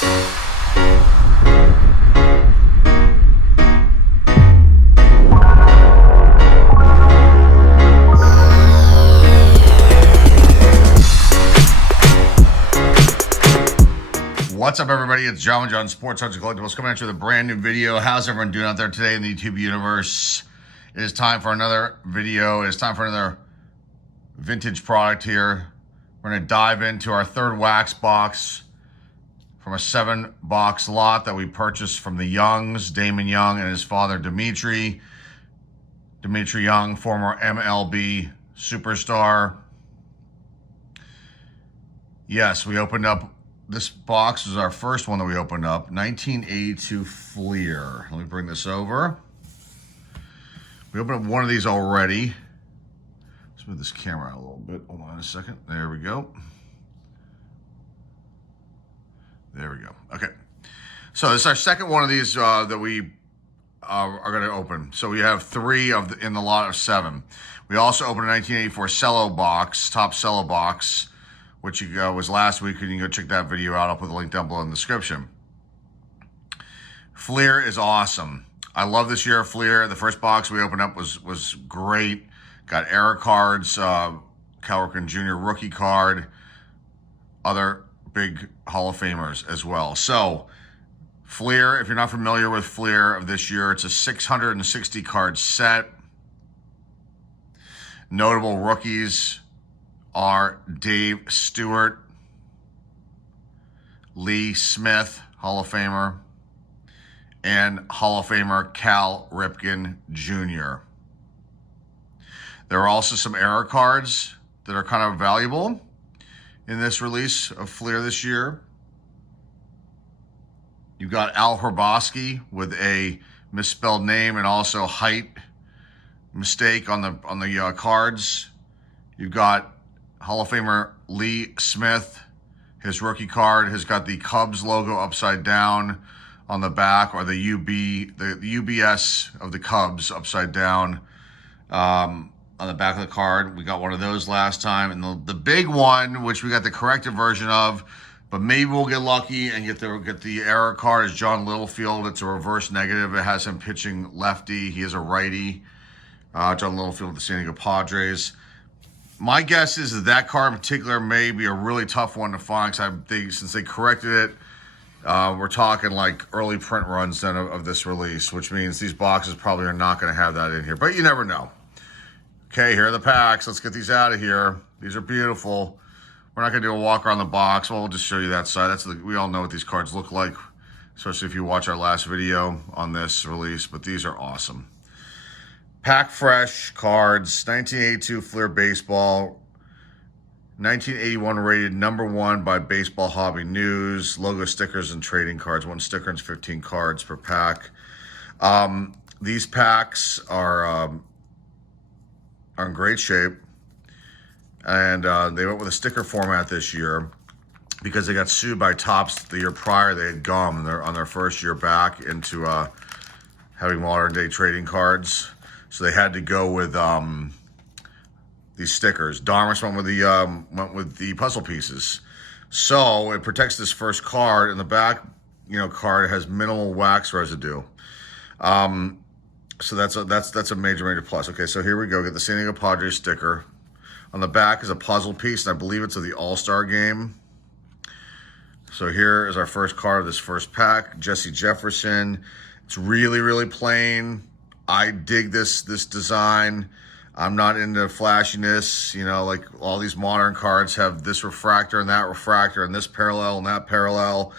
What's up, everybody? It's John Sports Cards and Collectibles coming at you with a brand new video. How's everyone doing out there today in the YouTube universe? It is time for another video. It is time for another vintage product here. We're going to dive into our third wax box from a 7-box lot that we purchased from the Youngs, Damon Young and his father, Dmitri. Dmitri Young, former MLB superstar. Yes, we opened up. This box was our first one that we opened up, 1982 Fleer. Let me bring this over. We opened up one of these already. Let's move this camera out a little bit. Hold on a second. There we go. There we go. Okay. So this is our second one of these that we are going to open. So we have 3 in the lot of 7. We also opened a 1984 cello box, top cello box, which was last week, and you can go check that video out. I'll put the link down below in the description. Fleer is awesome. I love this year of Fleer. The first box we opened up was great. Got error cards, Cal Ripken Jr. rookie card, other big Hall of Famers as well. So Fleer, if you're not familiar with Fleer of this year, it's a 660 card set. Notable rookies are Dave Stewart, Lee Smith, Hall of Famer, and Hall of Famer Cal Ripken Jr. There are also some error cards that are kind of valuable in this release of Fleer this year. You've got Al Hrabosky with a misspelled name and also height mistake on the cards. You've got Hall of Famer Lee Smith. His rookie card has got the Cubs logo upside down on the back, or the UBS of the Cubs upside down on the back of the card. We got one of those last time. And the big one, which we got the corrected version of, but maybe we'll get lucky and get the error card, is John Littlefield. It's a reverse negative. It has him pitching lefty. He is a righty. John Littlefield with the San Diego Padres. My guess is that card in particular may be a really tough one to find, because since they corrected it, we're talking like early print runs then of this release, which means these boxes probably are not going to have that in here, but you never know. Okay, here are the packs. Let's get these out of here. These are beautiful. We're not going to do a walk around the box. Well, we'll just show you that side. We all know what these cards look like, especially if you watch our last video on this release, but these are awesome. Pack fresh cards, 1982 Fleer Baseball, 1981 rated #1 by Baseball Hobby News, logo stickers and trading cards. 1 sticker and 15 cards per pack. These packs are in great shape, and they went with a sticker format this year because they got sued by Topps the year prior. They had gone on their first year back into having modern day trading cards. So they had to go with these stickers. Darmus went with the puzzle pieces. So it protects this first card, and the back, card has minimal wax residue. So that's a major plus. Okay, so here we go. Get the San Diego Padres sticker. On the back is a puzzle piece, and I believe it's of the All-Star game. So here is our first card of this first pack, Jesse Jefferson. It's really, really plain. I dig this design. I'm not into flashiness, like all these modern cards have this refractor and that refractor and this parallel and that parallel.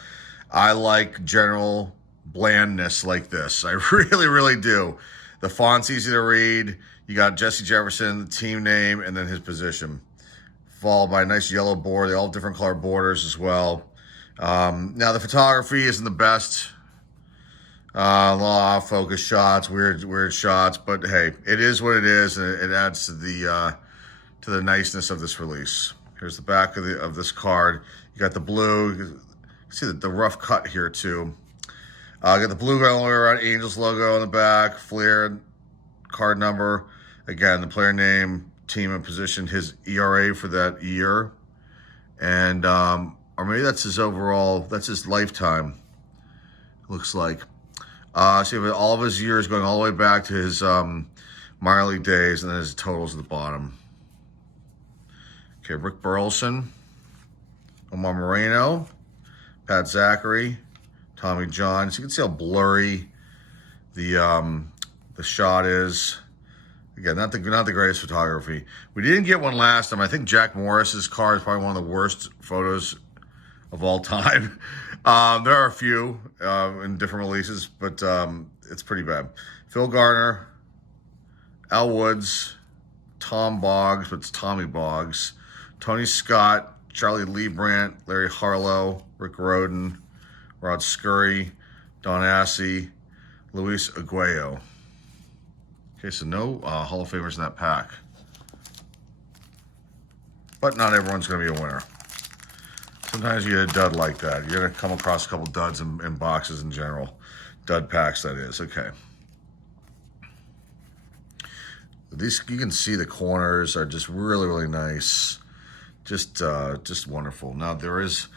I like general blandness like this. I really, really do. The font's easy to read. You got Jesse Jefferson, the team name, and then his position. Followed by a nice yellow border. They all have different color borders as well. Now the photography isn't the best. A lot of focus shots, weird shots, but hey, it is what it is, and it adds to the niceness of this release. Here's the back of this card. You got the blue. You can see the rough cut here too. Got the blue going all the way around, Angels logo on the back, Fleer card number. Again, the player name, team, and position, his ERA for that year, and or maybe that's his overall, that's his lifetime, looks like. So you have all of his years going all the way back to his minor league days, and then his totals at the bottom. Okay, Rick Burleson, Omar Moreno, Pat Zachary, Tommy John. So you can see how blurry the shot is. Again, not the greatest photography. We didn't get one last time. I think Jack Morris's car is probably one of the worst photos of all time. There are a few in different releases, but it's pretty bad. Phil Garner, Al Woods, Tom Boggs, but it's Tommy Boggs, Tony Scott, Charlie Leibrandt, Larry Harlow, Rick Roden, Rod Scurry, Don Assey, Luis Aguayo. Okay, so no Hall of Famers in that pack. But not everyone's going to be a winner. Sometimes you get a dud like that. You're going to come across a couple duds in boxes in general. Dud packs, that is. Okay. These, you can see the corners are just really, really nice. Just wonderful. Now, there is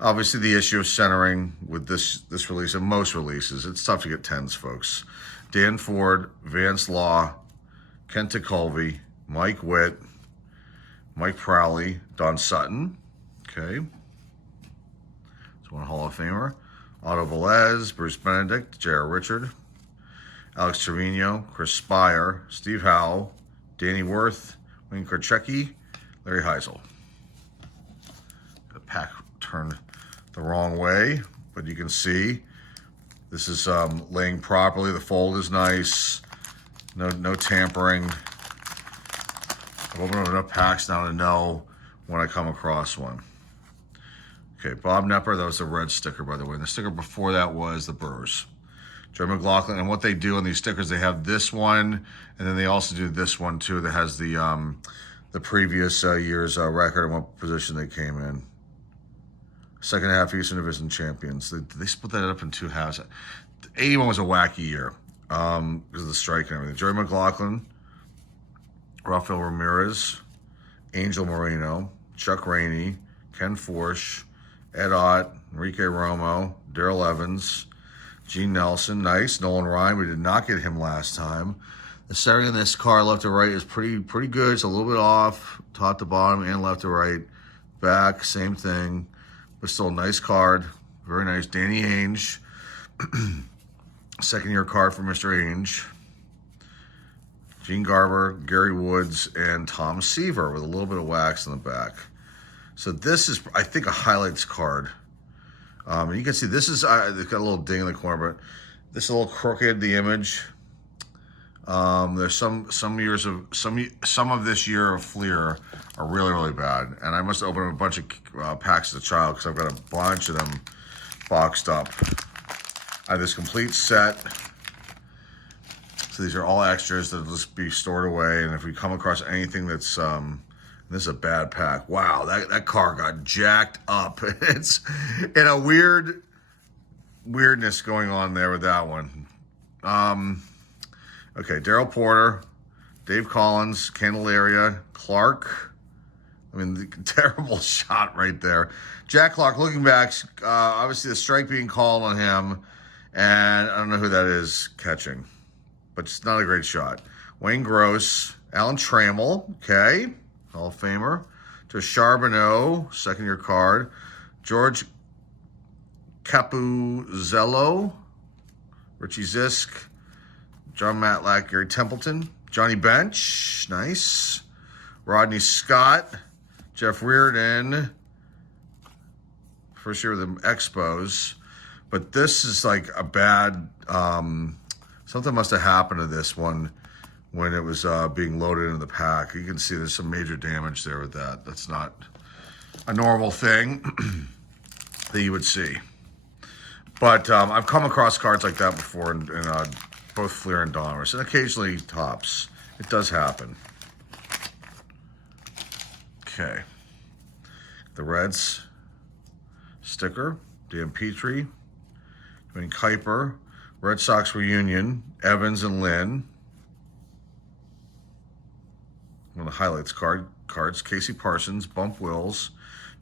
obviously the issue of centering with this release and most releases. It's tough to get 10s, folks. Dan Ford, Vance Law, Kent Colvey, Mike Witt, Mike Prowley, Don Sutton. Okay. That's one Hall of Famer. Otto Velez, Bruce Benedict, J.R. Richard, Alex Trevino, Chris Spire, Steve Howe, Danny Worth, Wayne Krzyzewski, Larry Heisel. The pack turned the wrong way, but you can see this is laying properly. The fold is nice. No tampering. I've opened up enough packs now to know when I come across one. Okay, Bob Knepper, that was the red sticker, by the way. And the sticker before that was the Brewers. Joe McLaughlin, and what they do on these stickers, they have this one, and then they also do this one too that has the previous year's record and what position they came in. Second half Eastern Division champions. They split that up in two halves. 81 was a wacky year because of the strike and everything. Joey McLaughlin, Rafael Ramirez, Angel Moreno, Chuck Rainey, Ken Forsch, Ed Ott, Enrique Romo, Darrell Evans, Gene Nelson, nice. Nolan Ryan, we did not get him last time. The centering in this car left to right is pretty good. It's a little bit off, top to bottom and left to right. Back, same thing. But still a nice card. Very nice. Danny Ainge. Second year card for Mr. Ainge. Gene Garber, Gary Woods, and Tom Seaver with a little bit of wax in the back. So this is, I think, a highlights card. And you can see this is, it's got a little ding in the corner, but this is a little crooked, the image. There's some years of, some of this year of Fleer are really, really bad. And I must have opened a bunch of packs as a child because I've got a bunch of them boxed up. I have this complete set. So these are all extras that'll just be stored away. And if we come across anything that's, this is a bad pack. Wow, that car got jacked up. It's in a weirdness going on there with that one. Okay, Darrell Porter, Dave Collins, Candelaria, Clark. I mean, the terrible shot right there. Jack Clark, looking back, obviously the strike being called on him, and I don't know who that is catching, but it's not a great shot. Wayne Gross, Alan Trammell, okay, Hall of Famer. Joe Charbonneau, second-year card. George Capuzzello, Richie Zisk, John Matlack, Gary Templeton, Johnny Bench, nice. Rodney Scott, Jeff Reardon, first year with the Expos. But this is like a bad, something must have happened to this one when it was being loaded into the pack. You can see there's some major damage there with that. That's not a normal thing that you would see. But I've come across cards like that before in both Fleer and Donruss, and occasionally Topps. It does happen. Okay. The Reds sticker, Dan Petrie, Dwayne Kuiper, Red Sox reunion, Evans and Lynn. One of the highlights cards, Casey Parsons, Bump Wills,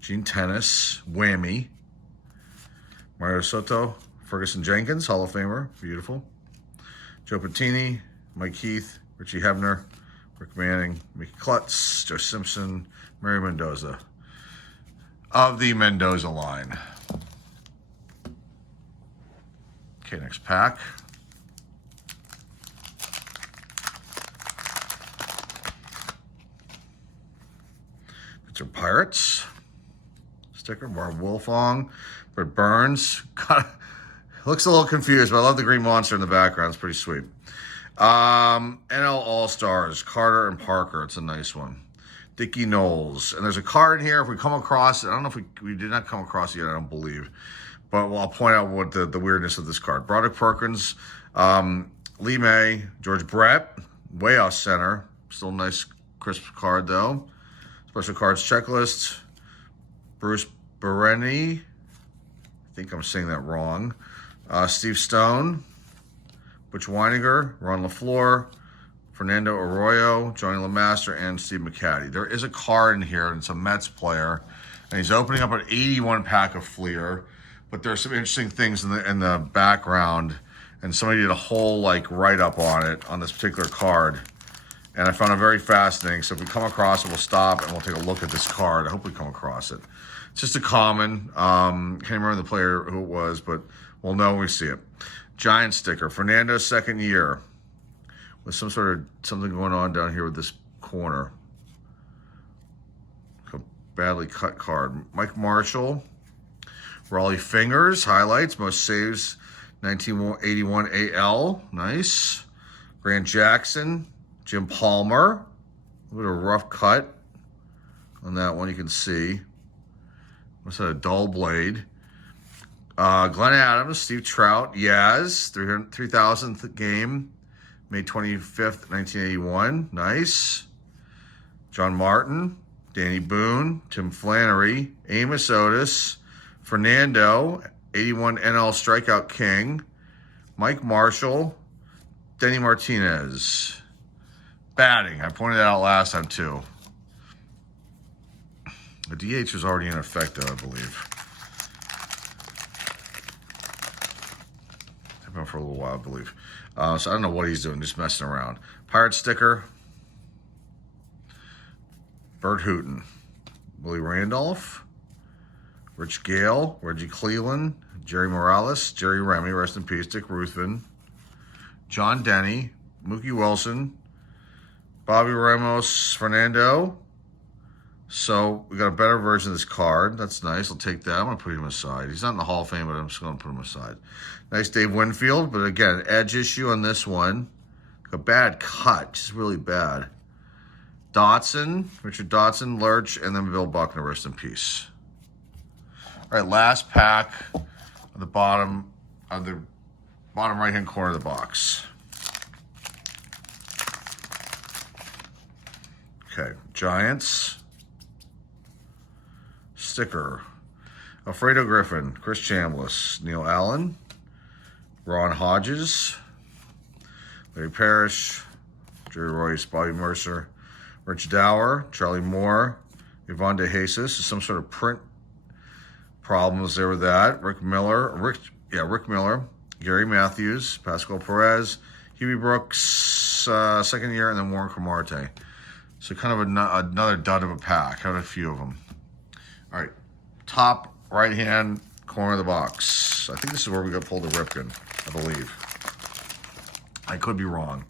Gene Tennis, Whammy. Mario Soto, Ferguson Jenkins, Hall of Famer, beautiful. Joe Pattini, Mike Heath, Richie Hebner, Rick Manning, Mickey Klutz, Joe Simpson, Mary Mendoza. Of the Mendoza line. Okay, next pack. Pittsburgh Pirates. Sticker, Marv Wolfong, Brett Burns. Looks a little confused, but I love the green monster in the background. It's pretty sweet. NL All-Stars, Carter and Parker. It's a nice one. Dickie Knowles. And there's a card in here. If we come across it, I don't know if we did not come across it yet, I don't believe. But I'll point out what the weirdness of this card. Broderick Perkins, Lee May, George Brett, way off center. Still a nice, crisp card, though. Special cards checklist. Bruce Bereni. I think I'm saying that wrong. Steve Stone. Butch Weininger, Ron LaFleur, Fernando Arroyo, Johnny LeMaster, and Steve McCaddy. There is a card in here, and it's a Mets player, and he's opening up an 81 pack of Fleer. But there's some interesting things in the background, and somebody did a whole write-up on it on this particular card, and I found it very fascinating. So if we come across it, we'll stop and we'll take a look at this card. I hope we come across it. It's just a common. Can't remember the player who it was, but we'll know when we see it. Giant sticker, Fernando's second year, with some sort of something going on down here with this corner. A badly cut card. Mike Marshall, Raleigh Fingers, highlights, most saves, 1981 AL, nice. Grant Jackson, Jim Palmer, a little rough cut on that one, you can see. What's that, a dull blade? Glenn Adams, Steve Trout, Yaz, 3,000th game, May 25th, 1981. Nice. John Martin, Danny Boone, Tim Flannery, Amos Otis, Fernando, 81 NL Strikeout King, Mike Marshall, Denny Martinez. Batting, I pointed that out last time too. The DH was already in effect though, I believe. Been for a little while, I believe. So I don't know what he's doing, just messing around. Pirate sticker. Bert Hooton. Willie Randolph. Rich Gale. Reggie Cleveland. Jerry Morales. Jerry Remy, rest in peace. Dick Ruthven. John Denny. Mookie Wilson. Bobby Ramos. Fernando. So we got a better version of this card. That's nice. I'll take that. I'm going to put him aside. He's not in the Hall of Fame, but I'm just going to put him aside. Nice Dave Winfield, but again, edge issue on this one. A bad cut, just really bad. Dotson, Richard Dotson, Lurch, and then Bill Buckner, rest in peace. All right, last pack on the bottom right-hand corner of the box. Okay, Giants. Sticker. Alfredo Griffin, Chris Chambliss, Neil Allen, Ron Hodges, Larry Parrish, Jerry Royce, Bobby Mercer, Rich Dower, Charlie Moore, Yvonne DeJesus. Some sort of print problems there with that. Rick Miller, Gary Matthews, Pascal Perez, Huey Brooks, second year, and then Warren Camarte. So kind of another dud of a pack. I had a few of them. All right, top right-hand corner of the box. I think this is where we got pulled the Ripken, I believe. I could be wrong.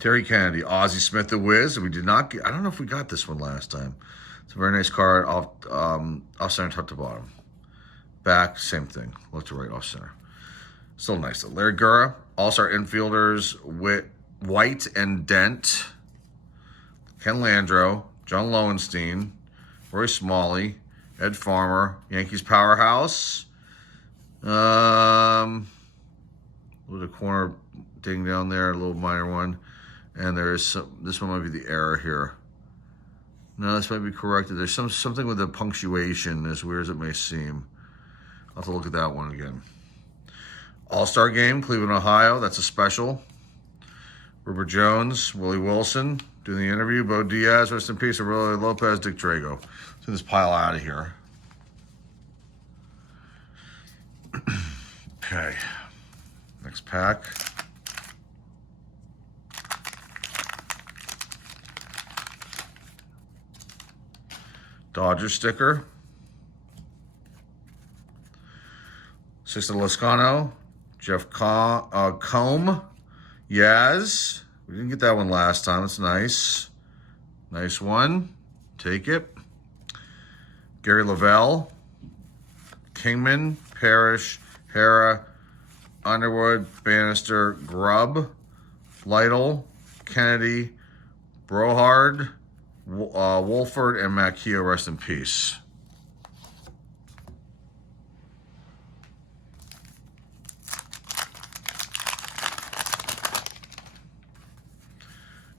Terry Kennedy, Ozzie Smith the Wiz. We did not get, I don't know if we got this one last time. It's a very nice card, off center, top to bottom. Back, same thing, left to right, off center. Still nice though. Larry Gura, all-star infielders, White and Dent. Ken Landreau, John Lowenstein, Roy Smalley, Ed Farmer, Yankees powerhouse. Little corner ding down there, a little minor one. And there is some, this one might be the error here. No, this might be corrected. There's something with the punctuation, as weird as it may seem. I'll have to look at that one again. All-Star Game, Cleveland, Ohio. That's a special. Rupert Jones, Willie Wilson, doing the interview. Bo Diaz, rest in peace. Aurelio Lopez, Dick Drago. So this pile out of here. Okay. Next pack. Dodger sticker. Sister Lascano. Jeff Combe. Yaz. We didn't get that one last time. That's nice. Nice one. Take it. Gary Lavelle. Kingman. Parrish. Hara. Underwood. Bannister. Grubb. Lytle. Kennedy. Brohard. Wolford and Macchio, rest in peace.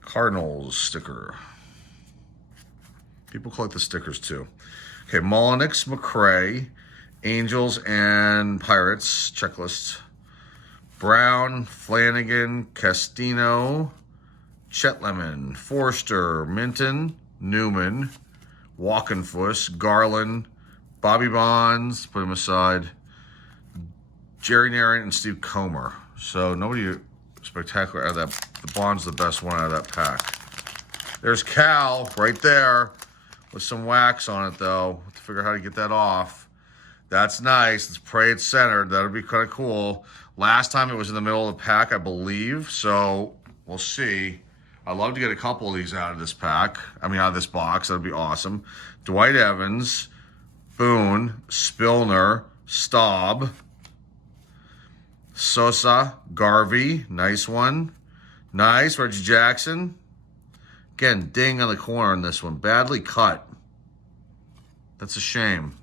Cardinals sticker. People collect the stickers too. Okay, Mullenix, McCray, Angels and Pirates checklist. Brown, Flanagan, Castino, Chet Lemon, Forster, Minton, Newman, Walkenfuss, Garland, Bobby Bonds, put him aside, Jerry Narron, and Steve Comer. So nobody spectacular out of that. The Bond's the best one out of that pack. There's Cal right there with some wax on it, though. Have to figure out how to get that off. That's nice. Let's pray it's centered. That would be kind of cool. Last time it was in the middle of the pack, I believe. So we'll see. I'd love to get a couple of these out of this pack. I mean, out of this box. That would be awesome. Dwight Evans, Boone, Spillner, Staub, Sosa, Garvey. Nice one. Nice. Reggie Jackson. Again, ding on the corner on this one. Badly cut. That's a shame.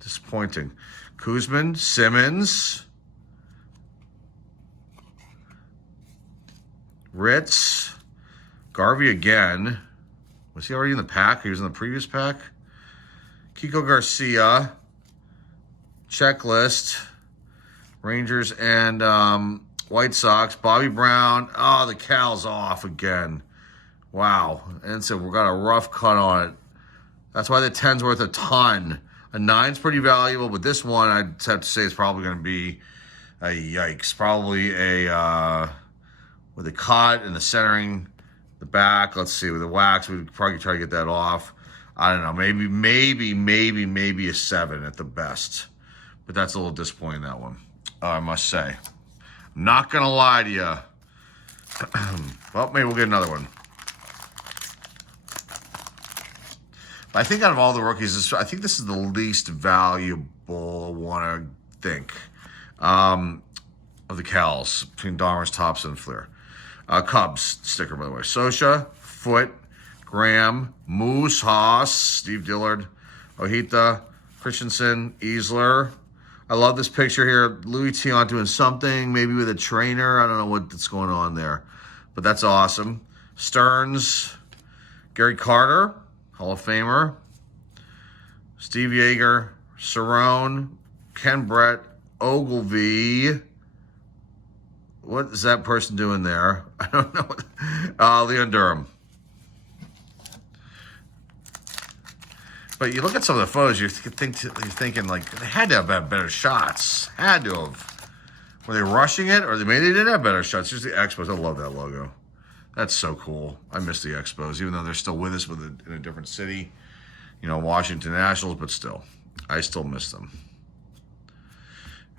Disappointing. Kuzman, Simmons, Ritz, Garvey again. Was he already in the pack? He was in the previous pack. Kiko Garcia, checklist, Rangers and White Sox. Bobby Brown. Oh, the Cal's off again. Wow. And so we've got a rough cut on it. That's why the 10's worth a ton. A 9's pretty valuable, but this one I'd have to say is probably going to be a yikes. Probably a, with the cut and the centering, the back. Let's see, with the wax, we'd probably try to get that off. I don't know, maybe a 7 at the best. But that's a little disappointing, that one, I must say. I'm not going to lie to you. Well, maybe we'll get another one. I think out of all the rookies, I think this is the least valuable one, I think, of the Cals, between Dahmers, Thompson, and Fleer. Cubs sticker, by the way. Sosha, Foote, Graham, Moose, Haas, Steve Dillard, Ojita, Christensen, Easler. I love this picture here. Louis Tion doing something, maybe with a trainer. I don't know what's going on there, but that's awesome. Stearns, Gary Carter, Hall of Famer, Steve Yeager, Cerrone, Ken Brett, Ogilvy. What is that person doing there? I don't know. Leon Durham. But you look at some of the photos, you're thinking like they had to have better shots. Had to have. Were they rushing it, or maybe they did have better shots? Just the Expos. I love that logo. That's so cool. I miss the Expos, even though they're still with us in a different city. You know, Washington Nationals, but still, I still miss them.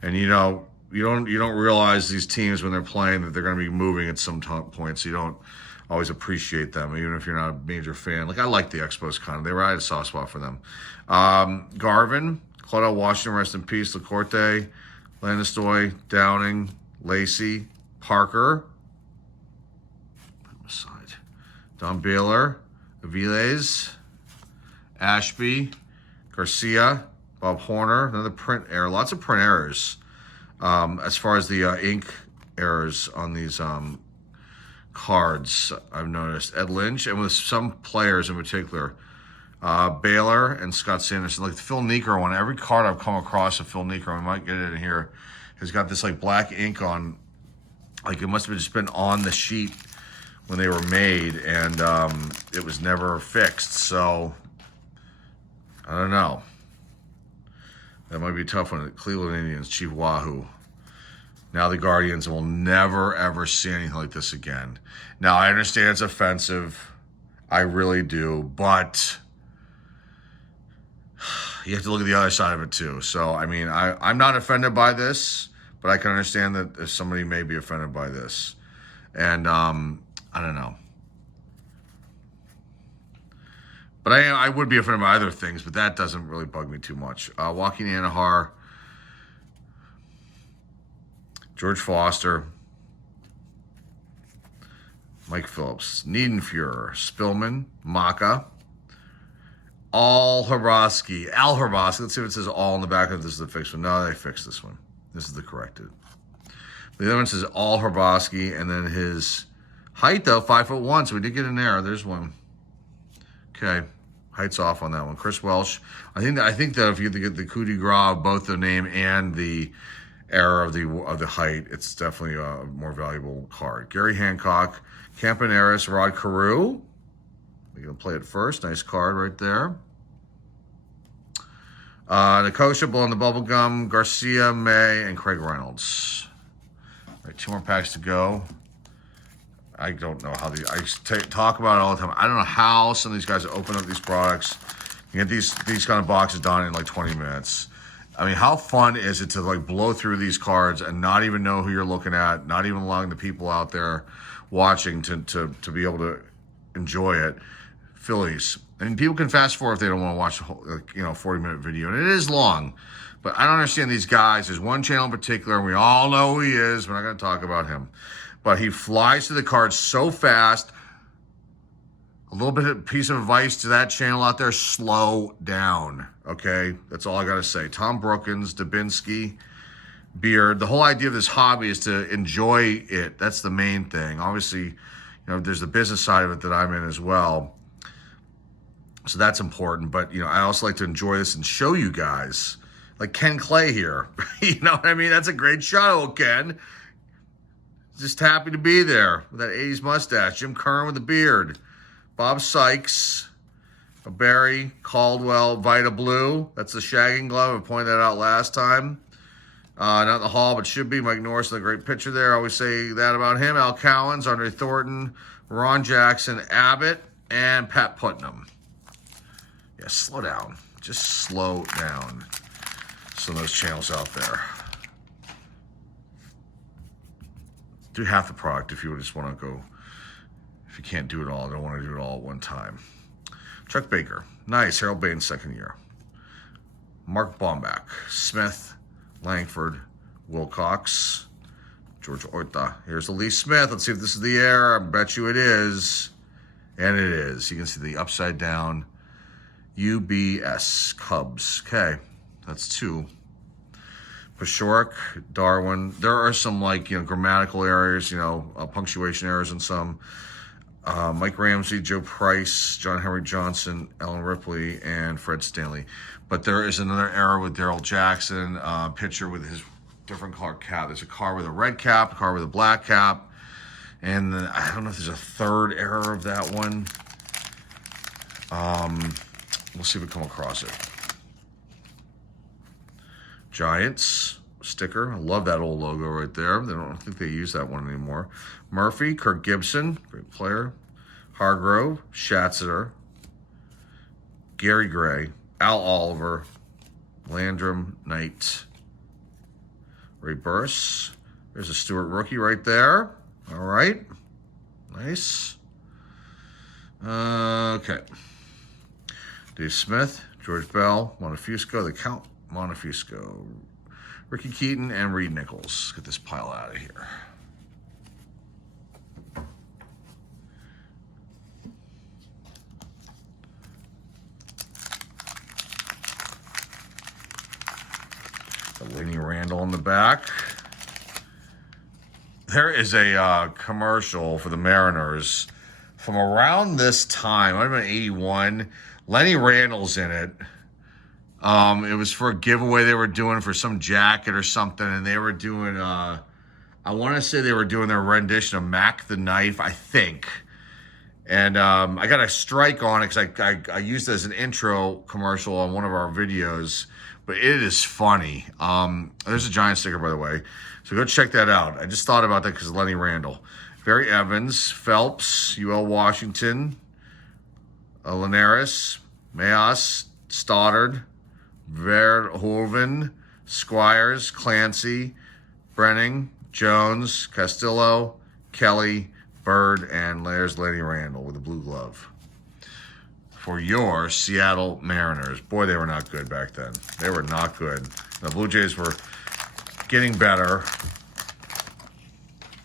And you know, you don't realize these teams when they're playing that they're going to be moving at some point, so you don't always appreciate them, even if you're not a major fan. Like, I like the Expos kind of. I had a soft spot for them. Garvin, Claudel Washington, rest in peace. LaCorte, Landestoy, Downing, Lacey, Parker. Side. Don Baylor, Aviles, Ashby, Garcia, Bob Horner, another print error. Lots of print errors as far as the ink errors on these cards, I've noticed. Ed Lynch, and with some players in particular, Baylor and Scott Sanderson. Like the Phil Niekro one, every card I've come across of Phil Niekro, we might get it in here, has got this like black ink on, like it must have just been on the sheet when they were made, and it was never fixed. So I don't know. That might be a tough one. Cleveland Indians, Chief Wahoo. Now the Guardians will never, ever see anything like this again. Now, I understand it's offensive. I really do. But you have to look at the other side of it, too. So, I mean, I'm not offended by this, but I can understand that if somebody may be offended by this. And I don't know. But I would be offended by other things, but that doesn't really bug me too much. Joaquin Anahar, George Foster, Mike Phillips, Niedenfuhrer, Spillman, Maka, Al Harassky. Let's see if it says all in the back of this is the fixed one. No, they fixed this one. This is the corrected. The other one says Al Harassky, and then his height, though, 5'1", so we did get an error. There's one. Okay, height's off on that one. Chris Welsh. I think that if you get the coup de grace of both the name and the error of the height, it's definitely a more valuable card. Gary Hancock, Campaneris, Rod Carew. We're gonna play it first. Nice card right there. Nicosia, Blow on the Bubblegum, Garcia, May, and Craig Reynolds. All right, 2 more packs to go. I don't know how talk about it all the time. I don't know how some of these guys open up these products. You get these kind of boxes done in like 20 minutes. I mean, how fun is it to like blow through these cards and not even know who you're looking at, not even allowing the people out there watching to be able to enjoy it. Phillies. And people can fast forward if they don't want to watch a whole, 40-minute video. And it is long. But I don't understand these guys. There's one channel in particular, and we all know who he is. We're not going to talk about him. But he flies to the cards so fast. A little bit of piece of advice to that channel out there, slow down, okay? That's all I got to say. Tom Brookins, Dubinsky, Beard. The whole idea of this hobby is to enjoy it. That's the main thing. Obviously, there's the business side of it that I'm in as well. So that's important. But, I also like to enjoy this and show you guys. Like Ken Clay here. You know what I mean? That's a great show, Ken. Just happy to be there with that 80s mustache. Jim Curran with the beard. Bob Sykes, Barry, Caldwell, Vita Blue. That's the shagging glove. I pointed that out last time. Not in the hall, but should be. Mike Norris, a great pitcher there. I always say that about him. Al Cowens, Andre Thornton, Ron Jackson, Abbott, and Pat Putnam. Yeah, slow down. Just slow down. Some of those channels out there. Do half the product if you just want to go. If you can't do it all, don't want to do it all at one time. Chuck Baker. Nice. Harold Baines, second year. Mark Baumbach. Smith. Langford. Wilcox. George Orta. Here's the Lee Smith. Let's see if this is the error. I bet you it is. And it is. You can see the upside down UBS. Cubs. Okay. That's 2. Pashorek, Darwin. There are some grammatical errors, punctuation errors in some. Mike Ramsey, Joe Price, John Henry Johnson, Ellen Ripley, and Fred Stanley. But there is another error with Darrell Jackson, pitcher with his different color cap. There's a car with a red cap, a car with a black cap, and then, I don't know if there's a third error of that one. We'll see if we come across it. Giants sticker. I love that old logo right there. I don't think they use that one anymore. Murphy, Kirk Gibson, great player. Hargrove, Schatzeder, Gary Gray, Al Oliver, Landrum, Knight, Ray Burris. There's a Stewart rookie right there. All right. Nice. Okay. Dave Smith, George Bell, Montefusco, the Count Montefusco, Ricky Keaton, and Reed Nichols. Get this pile out of here. The Lenny Randall in the back. There is a commercial for the Mariners from around this time. It might have been 81. Lenny Randall's in it. It was for a giveaway they were doing for some jacket or something, and they were doing I want to say they were doing their rendition of Mac the Knife, I think. And I got a strike on it because I used it as an intro commercial on one of our videos. But it is funny. There's a giant sticker, by the way. So go check that out. I just thought about that because of Lenny Randall. Barry Evans, Phelps, UL Washington, Linares, Mayos, Stoddard, Verhoeven, Squires, Clancy, Brenning, Jones, Castillo, Kelly, Bird, and there's Lenny Randall with a blue glove. For your Seattle Mariners. Boy, they were not good back then. They were not good. The Blue Jays were getting better.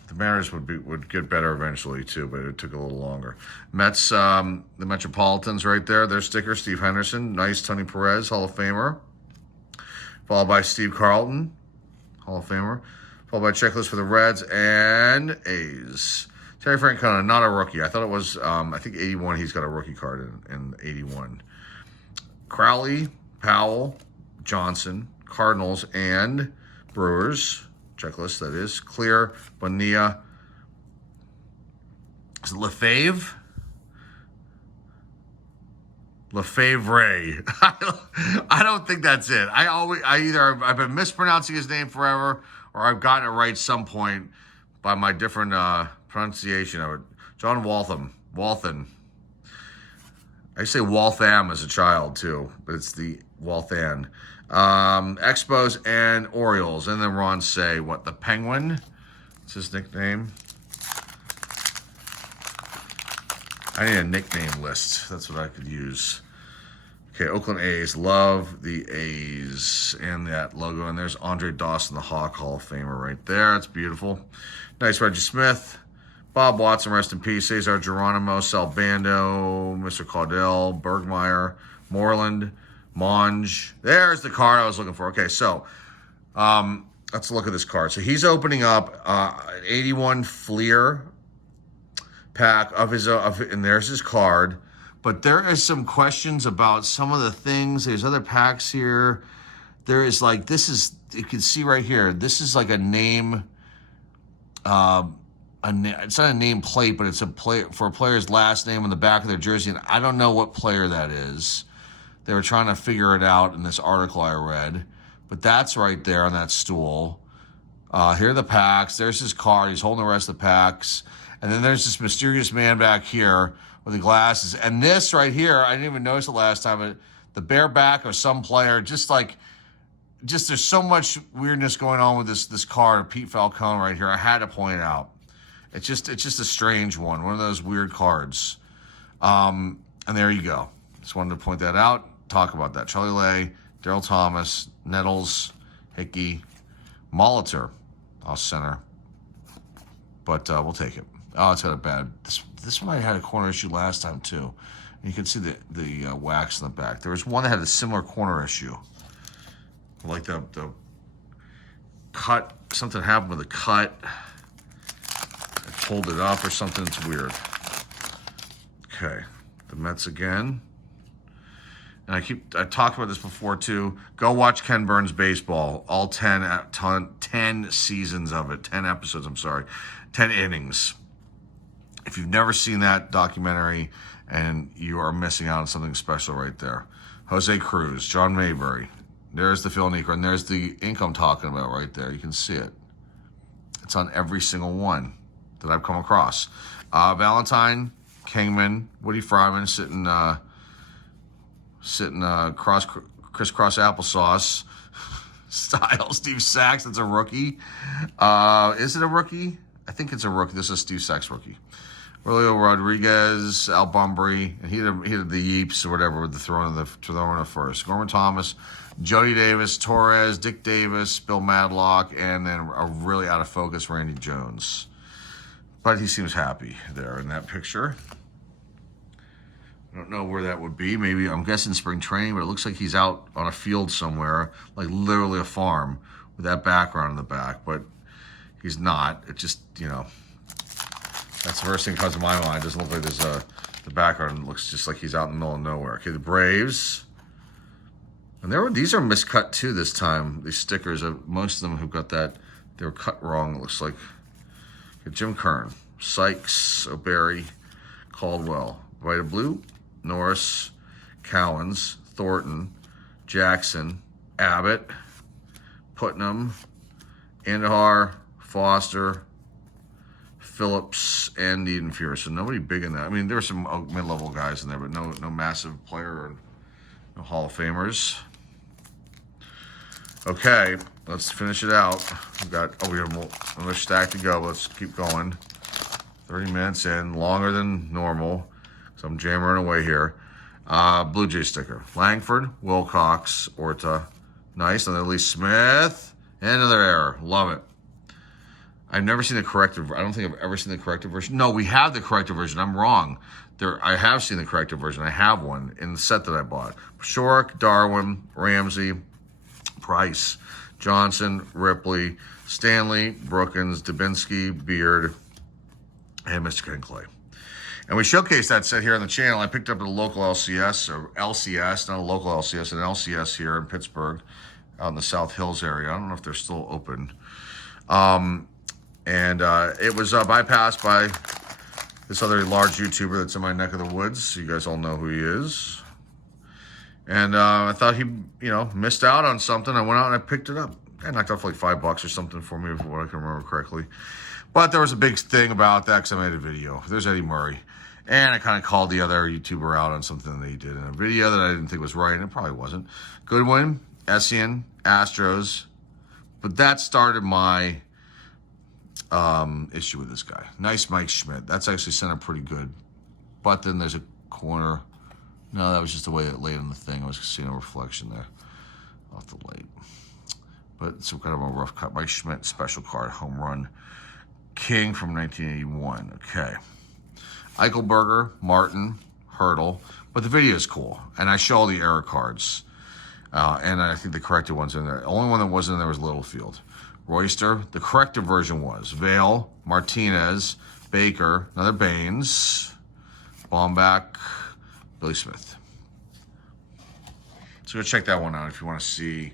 The Mariners would get better eventually too, but it took a little longer. Mets, the Metropolitans right there. Their sticker, Steve Henderson. Nice, Tony Perez, Hall of Famer. Followed by Steve Carlton, Hall of Famer. Followed by checklist for the Reds and A's. Terry Francona, not a rookie. I thought it was, I think 81, he's got a rookie card in 81. Crowley, Powell, Johnson, Cardinals, and Brewers. Checklist, that is. Clear, Bonilla. Is it Lefebvre? Lefebvre. I don't think that's it. I've been mispronouncing his name forever, or I've gotten it right some point by my different pronunciation of it. John Waltham. I used to say Waltham as a child too, but it's the Walthan. Expos and Orioles. And then Ron Say, what, the Penguin? What's his nickname? I need a nickname list. That's what I could use. Okay, Oakland A's. Love the A's and that logo. And there's Andre Dawson, the Hawk Hall of Famer right there. It's beautiful. Nice Reggie Smith. Bob Watson, rest in peace. Cesar Geronimo, Salbando, Mr. Caudell, Bergmeyer, Moreland, Monge. There's the card I was looking for. Okay, so let's look at this card. So he's opening up an 81 Fleer pack of his, and there's his card. But there is some questions about some of the things. There's other packs here. There is like, this is, you can see right here, this is like a name, it's not a name plate, but it's a play for a player's last name on the back of their jersey. And I don't know what player that is. They were trying to figure it out in this article I read. But that's right there on that stool. Here are the packs. There's his card. He's holding the rest of the packs. And then there's this mysterious man back here with the glasses. And this right here, I didn't even notice it last time, but the bare back of some player, just there's so much weirdness going on with this card of Pete Falcone right here. I had to point it out. It's just a strange one of those weird cards. And there you go. Just wanted to point that out, talk about that. Charlie Lay, Daryl Thomas, Nettles, Hickey, Molitor, off center. But we'll take it. Oh, it's got a bad. This one I had a corner issue last time too. And you can see the wax in the back. There was one that had a similar corner issue. Like the cut, something happened with the cut. I pulled it up or something. It's weird. Okay, the Mets again. And I talked about this before too. Go watch Ken Burns baseball. All 10 seasons of it. 10 episodes, 10 innings. If you've never seen that documentary, and you are missing out on something special right there. Jose Cruz, John Mayberry. There's the Phil Niekro, and there's the ink I'm talking about right there. You can see it. It's on every single one that I've come across. Valentine, Kingman, Woody Fryman sitting crisscross applesauce style. Steve Sachs, that's a rookie. Is it a rookie? I think it's a rookie. This is Steve Sachs rookie. Rolio Rodriguez, Al Bumbry, and he did the yeeps or whatever with the throwing of the first. Gorman Thomas, Jody Davis, Torres, Dick Davis, Bill Madlock, and then a really out of focus Randy Jones. But he seems happy there in that picture. I don't know where that would be. Maybe, I'm guessing spring training, but it looks like he's out on a field somewhere, like literally a farm with that background in the back. But he's not. It just, that's the first thing that comes to my mind. It doesn't look like there's the background looks just like he's out in the middle of nowhere. Okay, the Braves. And these are miscut too this time, these stickers. Most of them have got that They were cut wrong, it looks like. Jim Kern, Sykes, O'Barry, Caldwell, Vita Blue, Norris, Cowens, Thornton, Jackson, Abbott, Putnam, Andahar, Foster, Phillips, and Eden Fury. So nobody big in that. I mean, there were some mid-level guys in there, but no massive player or no Hall of Famers. Okay, let's finish it out. We have another stack to go. Let's keep going. 30 minutes in, longer than normal, so I'm jammering away here. Blue Jay sticker. Langford, Wilcox, Orta. Nice. Another Lee Smith. And another error. Love it. I've never seen the corrected. I don't think I've ever seen the corrected version. No, we have the corrected version. I'm wrong. I have seen the corrected version. I have one in the set that I bought. Shorrock, Darwin, Ramsey, Price, Johnson, Ripley, Stanley, Brookins, Dubinsky, Beard, and Mr. Ken Clay. And we showcased that set here on the channel. I picked up at a local LCS, or LCS, not a local LCS, an LCS here in Pittsburgh, out in the South Hills area. I don't know if they're still open. It was bypassed by this other large YouTuber that's in my neck of the woods. You guys all know who he is. And I thought he, missed out on something. I went out and I picked it up. I knocked off like $5 or something for me, if what I can remember correctly. But there was a big thing about that because I made a video. There's Eddie Murray. And I kind of called the other YouTuber out on something that he did in a video that I didn't think was right, and it probably wasn't. Goodwin, Essien, Astros. But that started my issue with this guy. Nice Mike Schmidt. That's actually sent up pretty good. But then there's a corner. No, that was just the way it laid on the thing. I was seeing a reflection there off the light. But it's kind of a rough cut. Mike Schmidt, special card, home run king from 1981. Okay. Eichelberger, Martin, Hurdle. But the video is cool. And I show all the error cards. And I think the corrected one's in there. The only one that wasn't in there was Littlefield. Royster. The corrected version was Vale, Martinez, Baker, another Baines, Baumbach, Billy Smith. So go check that one out if you want to see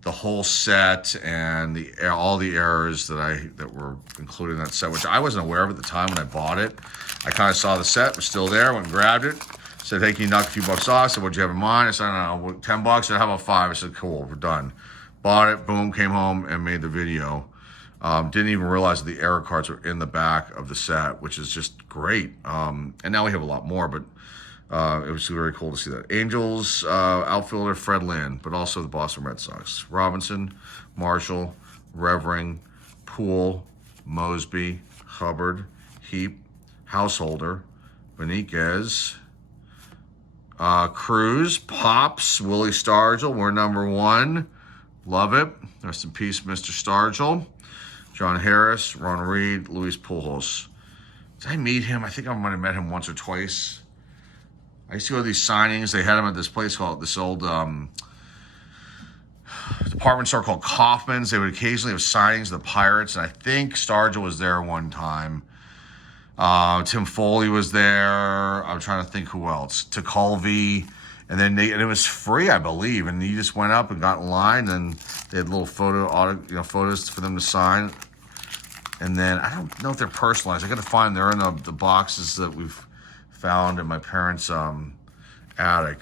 the whole set and all the errors that were included in that set, which I wasn't aware of at the time when I bought it. I kind of saw the set, was still there, went and grabbed it. Said, hey, can you knock a few bucks off? I said, what'd you have in mind? I said, I don't know, $10. I said, how about 5? I said, cool, we're done. Bought it, boom, came home and made the video. Didn't even realize that the error cards were in the back of the set, which is just great. And now we have a lot more, but it was very cool to see that. Angels outfielder Fred Lynn, but also the Boston Red Sox. Robinson, Marshall, Revering, Poole, Mosby, Hubbard, Heap, Householder, Beniquez, Cruz, Pops, Willie Stargell. We're number 1. Love it. Rest in peace, Mr. Stargell. John Harris, Ron Reed, Luis Pujols. Did I meet him? I think I might have met him once or twice. I used to go to these signings. They had him at this place called, this old department store called Kaufman's. They would occasionally have signings of the Pirates, and I think Stargell was there one time. Tim Foley was there. I'm trying to think who else. Tekulve. And then and it was free, I believe. And you just went up and got in line, and they had little photos for them to sign. And then I don't know if they're personalized. I got to find they're in the boxes that we've found in my parents' attic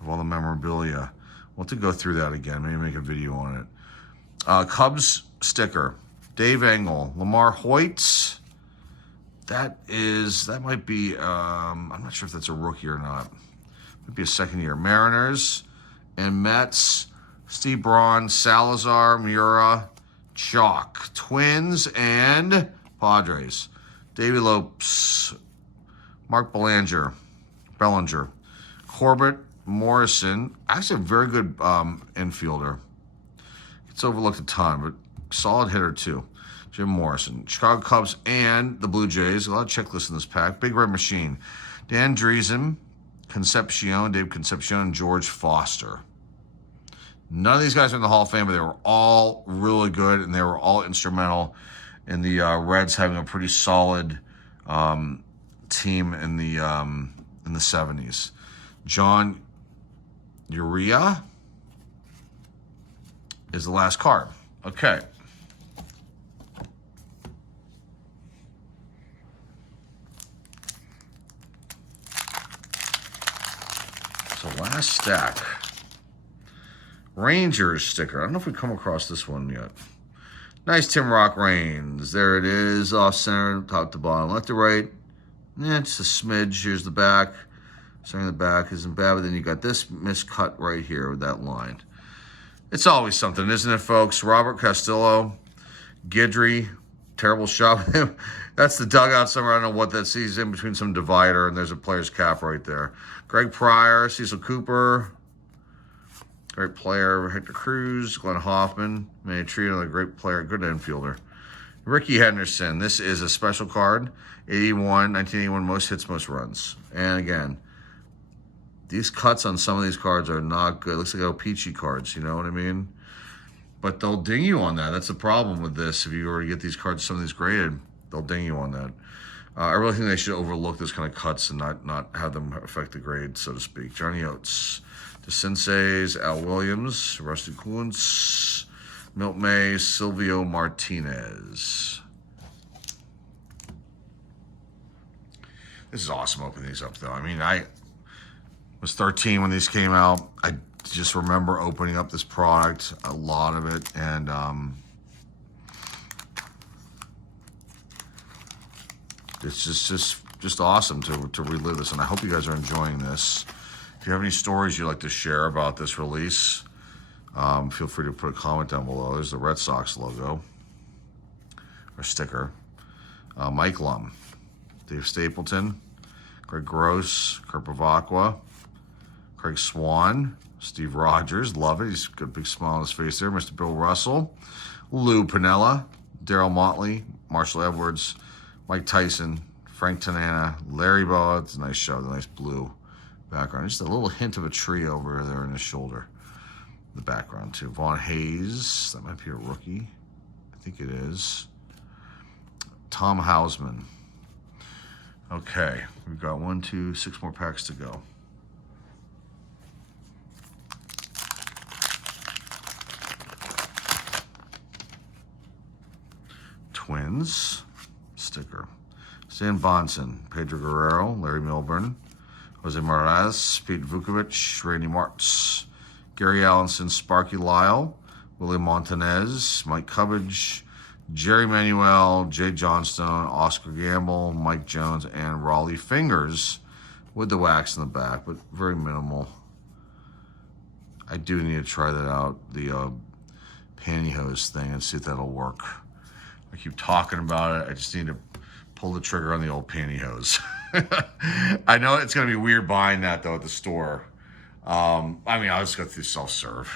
of all the memorabilia. We'll have to go through that again. Maybe make a video on it. Cubs sticker. Dave Engel. Lamar Hoyt. That might be, I'm not sure if that's a rookie or not. Might be a second year. Mariners and Mets. Steve Braun, Salazar, Mura, Chalk. Twins and Padres. Davey Lopes. Mark Bellinger. Corbett, Morrison. Actually a very good infielder. Gets overlooked a ton, but solid hitter too. Jim Morrison. Chicago Cubs and the Blue Jays. A lot of checklists in this pack. Big Red Machine. Dan Driesen, Dave Concepcion, and George Foster. None of these guys are in the Hall of Fame, but they were all really good, and they were all instrumental in the Reds having a pretty solid team in the 70s. John Urea is the last card. Okay. Last stack. Rangers sticker. I don't know if we've come across this one yet. Nice Tim Rock Reigns. There it is. Off center, top to bottom, left to right. Yeah, just a smidge. Here's the back. Center the back isn't bad, but then you got this miscut right here with that line. It's always something, isn't it, folks? Robert Castillo, Guidry, terrible shot with him. That's the dugout somewhere. I don't know what that sees in between some divider, and there's a player's cap right there. Greg Pryor, Cecil Cooper, great player. Hector Cruz, Glenn Hoffman, Dmitri, another great player, good infielder. Ricky Henderson, this is a special card. 1981, most hits, most runs. And again, these cuts on some of these cards are not good. Looks like peachy cards, you know what I mean? But they'll ding you on that. That's the problem with this. If you were to get these cards, some of these graded, they'll ding you on that. I really think they should overlook this kind of cuts and not have them affect the grade, so to speak. Johnny Oates, DeSenseis, Al Williams, Rusty Kuntz, Milt May, Silvio Martinez. This is awesome opening these up, though. I mean, I was 13 when these came out. I just remember opening up this product, a lot of it, and it's just awesome to relive this. And I hope you guys are enjoying this. If you have any stories you'd like to share about this release, feel free to put a comment down below. There's the Red Sox logo or sticker. Mike Lum, Dave Stapleton, Greg Gross, Kurt Bavacqua, Craig Swan, Steve Rogers, love it. He's got a big smile on his face there. Mr. Bill Russell, Lou Piniella, Daryl Motley, Marshall Edwards, Mike Tyson, Frank Tanana, Larry Boa. It's a nice show, the nice blue background. Just a little hint of a tree over there in his shoulder. The background too. Vaughn Hayes, that might be a rookie. I think it is. Tom Hausman. Okay, we've got 6 more packs to go. Twins sticker. Stan Bonson, Pedro Guerrero, Larry Milburn, Jose Maraz, Pete Vukovic, Randy Martz, Gary Allenson, Sparky Lyle, William Montanez, Mike Cubbage, Jerry Manuel, Jay Johnstone, Oscar Gamble, Mike Jones, and Raleigh Fingers with the wax in the back, but very minimal. I do need to try that out, the pantyhose thing, and see if that'll work. I keep talking about it. I just need to pull the trigger on the old pantyhose. I know it's going to be weird buying that, though, at the store. I mean, I'll just go through self-serve.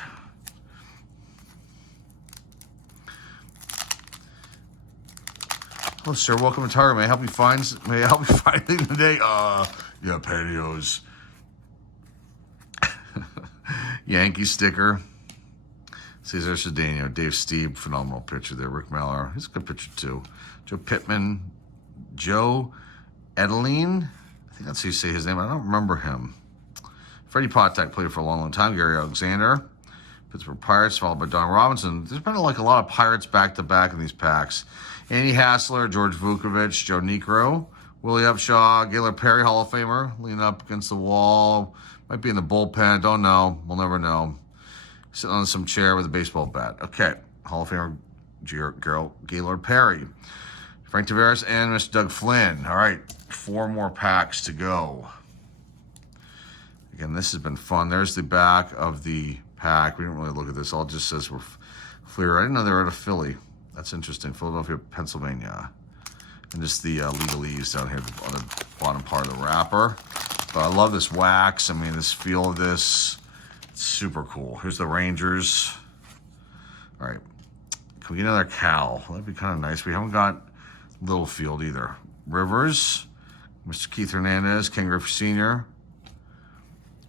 Hello, sir. Welcome to Target. May I help you find anything today? Yeah, pantyhose. Yankee sticker. Cesar Cedeno, Dave Steeb, phenomenal pitcher there. Rick Mallor, he's a good pitcher too. Joe Pittman, Joe Edeline, I think that's how you say his name. I don't remember him. Freddie Potak played for a long, long time. Gary Alexander, Pittsburgh Pirates, followed by Don Robinson. There's been like a lot of Pirates back-to-back in these packs. Andy Hassler, George Vukovic, Joe Niekro, Willie Upshaw, Gaylord Perry, Hall of Famer, leaning up against the wall. Might be in the bullpen, don't know. We'll never know. Sitting on some chair with a baseball bat. Okay, Hall of Famer Gaylord Perry, Frank Tavares, and Mr. Doug Flynn. All right, 4 more packs to go. Again, this has been fun. There's the back of the pack. We didn't really look at this. All it just says we're Fleer. I didn't know they were out of Philly. That's interesting. Philadelphia, Pennsylvania. And just the legalese down here on the bottom part of the wrapper. But I love this wax. I mean, this feel of this. Super cool. Here's the Rangers. All right. Can we get another Cal? That'd be kind of nice. We haven't got Littlefield either. Rivers, Mr. Keith Hernandez, Ken Griffey Sr.,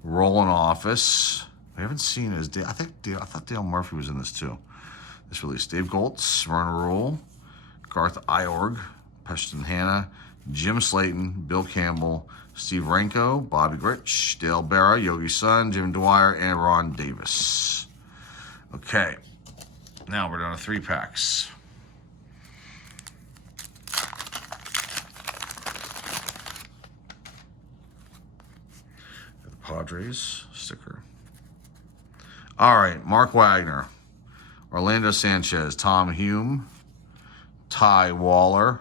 Roland Office. We haven't seen his. I thought Dale Murphy was in this too. This release. Dave Goltz, Vernon Rule, Garth Iorg, Peshton Hanna, Jim Slayton, Bill Campbell, Steve Renko, Bobby Grich, Dale Berra, Yogi Sun, Jim Dwyer, and Ron Davis. Okay, now we're down to 3 packs. The Padres sticker. All right, Mark Wagner, Orlando Sanchez, Tom Hume, Ty Waller,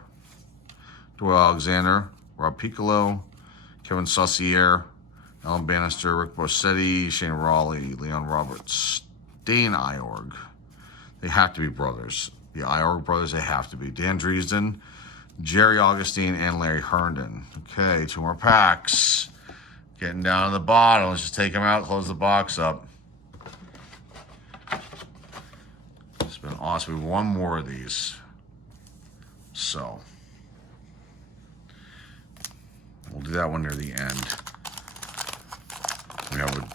Doyle Alexander, Rob Piccolo, Kevin Saucier, Alan Bannister, Rick Bossetti, Shane Raleigh, Leon Roberts, Dane Iorg. They have to be brothers. The Iorg brothers, they have to be. Dan Dresden, Jerry Augustine, and Larry Herndon. Okay, 2 more packs. Getting down to the bottom. Let's just take them out, close the box up. It's been awesome. We have 1 more of these. So, we'll do that one near the end. We have a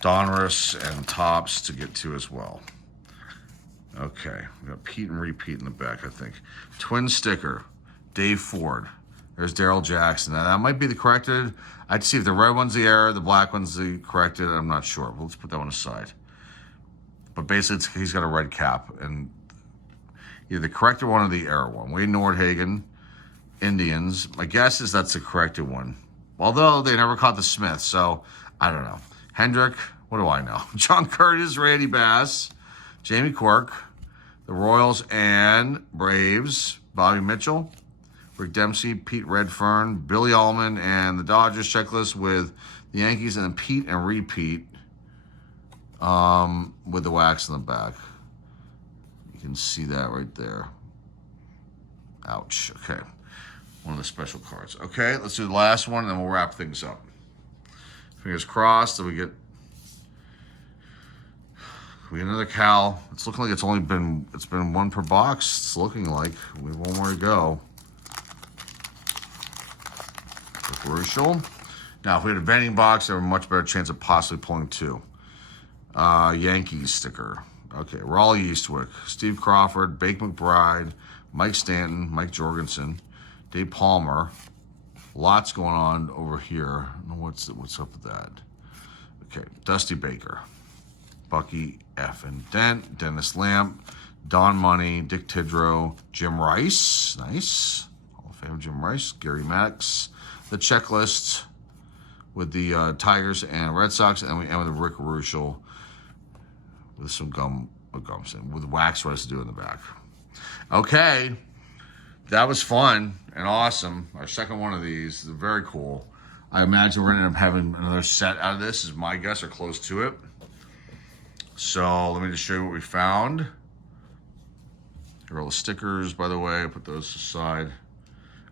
Donruss and Topps to get to as well. Okay, we got Pete and Repeat in the back, I think. Twin sticker, Dave Ford. There's Daryl Jackson. Now, that might be the corrected. I'd see if the red one's the error, the black one's the corrected. I'm not sure. But let's put that one aside. But basically, he's got a red cap. And either the corrected one or the error one. Wade Nordhagen, Indians. My guess is that's the corrected one. Although they never caught the Smith, so I don't know. Hendrick, what do I know? John Curtis, Randy Bass, Jamie Quirk, the Royals and Braves, Bobby Mitchell, Rick Dempsey, Pete Redfern, Billy Allman, and the Dodgers checklist with the Yankees, and then Pete and Repeat with the wax in the back. You can see that right there. Ouch. Okay. One of the special cards. Okay, let's do the last one, and then we'll wrap things up. Fingers crossed that we get another Cal. It's looking like it's been 1 per box. It's looking like we have 1 more to go. Crucial. Now, if we had a vending box, there was a much better chance of possibly pulling 2. Yankees sticker. Okay, Raleigh Eastwick, Steve Crawford, Bake McBride, Mike Stanton, Mike Jorgensen, Dave Palmer. Lots going on over here. I don't know what's up with that. Okay, Dusty Baker, Bucky F. and Dent, Dennis Lamp, Don Money, Dick Tidrow, Jim Rice. Nice. Hall of Fame Jim Rice, Gary Maddox. The checklist with the Tigers and Red Sox, and we end with Rick Ruschel with some with wax residue in the back. Okay, that was fun and awesome. Our second one of these is very cool. I imagine we're going to end up having another set out of this, is my guess, or close to it. So let me just show you what we found. Here are all the stickers, by the way. I put those aside.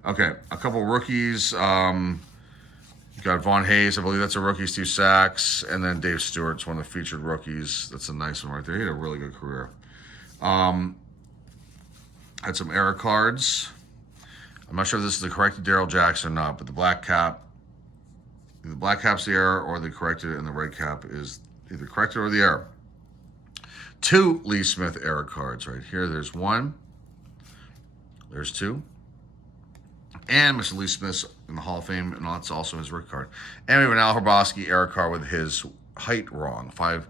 Okay, a couple rookies. You got Vaughn Hayes, I believe that's a rookie, Steve Sachs, and then Dave Stewart's one of the featured rookies. That's a nice one right there. He had a really good career. Had some error cards. I'm not sure if this is the corrected Daryl Jackson or not, but the black cap's the error, or the corrected, and the red cap is either corrected or the error. 2 Lee Smith error cards right here. There's 1. There's 2. And Mr. Lee Smith's in the Hall of Fame, and that's also his rookie card. And we have an Al Hrabosky error card with his height wrong. 5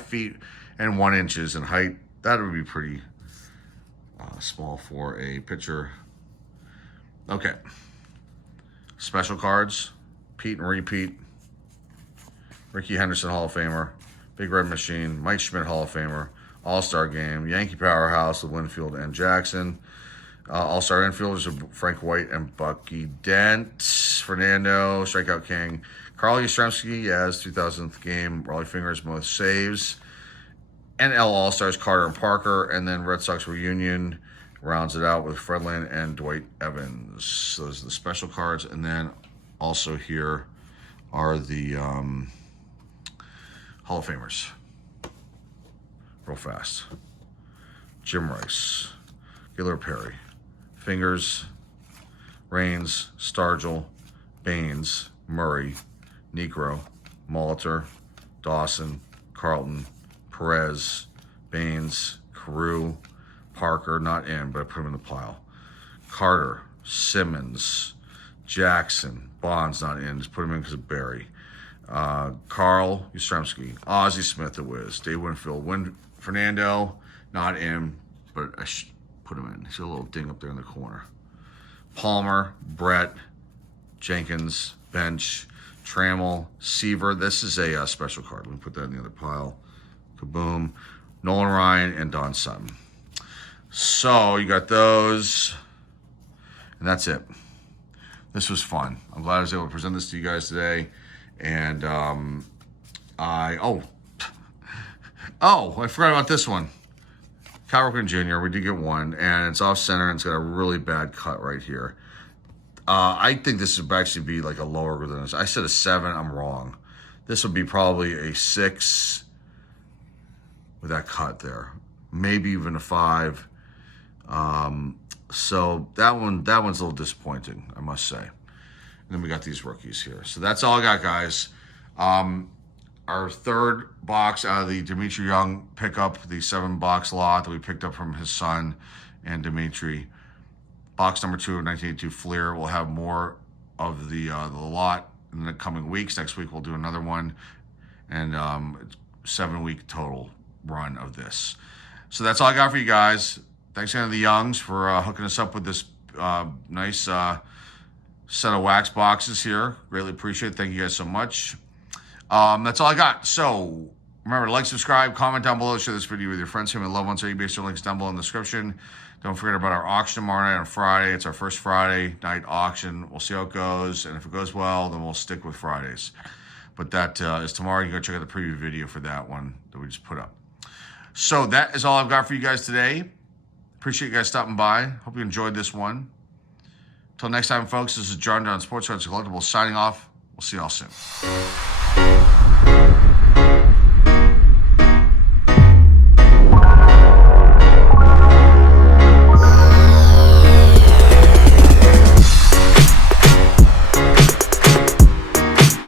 feet and 1 inches in height. That would be pretty small for a pitcher. Okay. Special cards. Pete and Repeat. Ricky Henderson, Hall of Famer. Big Red Machine. Mike Schmidt, Hall of Famer. All-Star Game. Yankee Powerhouse with Winfield and Jackson. All-Star infielders are Frank White and Bucky Dent. Fernando, Strikeout King. Carl Yastrzemski, yes, 2000th game. Raleigh Fingers, most saves. NL All-Stars, Carter and Parker. And then Red Sox reunion rounds it out with Fredland and Dwight Evans. So those are the special cards. And then also here are the Hall of Famers. Real fast. Jim Rice. Giller Perry. Fingers. Raines. Stargell. Baines. Murray. Negro. Molitor. Dawson. Carlton. Perez. Baines. Carew. Parker, not in, but I put him in the pile. Carter. Simmons. Jackson. Bonds, not in. Just put him in because of Barry. Carl Yastrzemski. Ozzie Smith, the Wiz. Dave Winfield. Fernando, not in, but I should put him in. He's got a little ding up there in the corner. Palmer, Brett, Jenkins, bench, Trammell, Seaver. This is a special card. Let me put that in the other pile. Kaboom. Nolan Ryan and Don Sutton. So you got those, and that's it. This was fun. I'm glad I was able to present this to you guys today. And I forgot about this one. Cal Ripken Jr., we did get one, and it's off center, and it's got a really bad cut right here. I think this would actually be like a lower than this. I said a 7, I'm wrong. This would be probably a 6 with that cut there. Maybe even a 5. So that one's a little disappointing, I must say. And then we got these rookies here. So that's all I got, guys. Our third box out of the Dmitri Young pickup, the 7-box lot that we picked up from his son and Dmitri. Box number 2 of 1982 Fleer. We'll have more of the lot in the coming weeks. Next week we'll do another one, and 7-week total run of this. So that's all I got for you guys. Thanks again to the Youngs for hooking us up with this nice set of wax boxes here. Greatly appreciate it. Thank you guys so much. That's all I got. So remember to like, subscribe, comment down below, share this video with your friends, family, and loved ones. Our eBay store links down below in the description. Don't forget about our auction tomorrow night on Friday. It's our first Friday night auction. We'll see how it goes, and if it goes well, then we'll stick with Fridays. But that is tomorrow. You can go check out the preview video for that one that we just put up. So that is all I've got for you guys today. Appreciate you guys stopping by. Hope you enjoyed this one. Until next time, folks, this is John Sports Cards Collectibles signing off. We'll see y'all soon.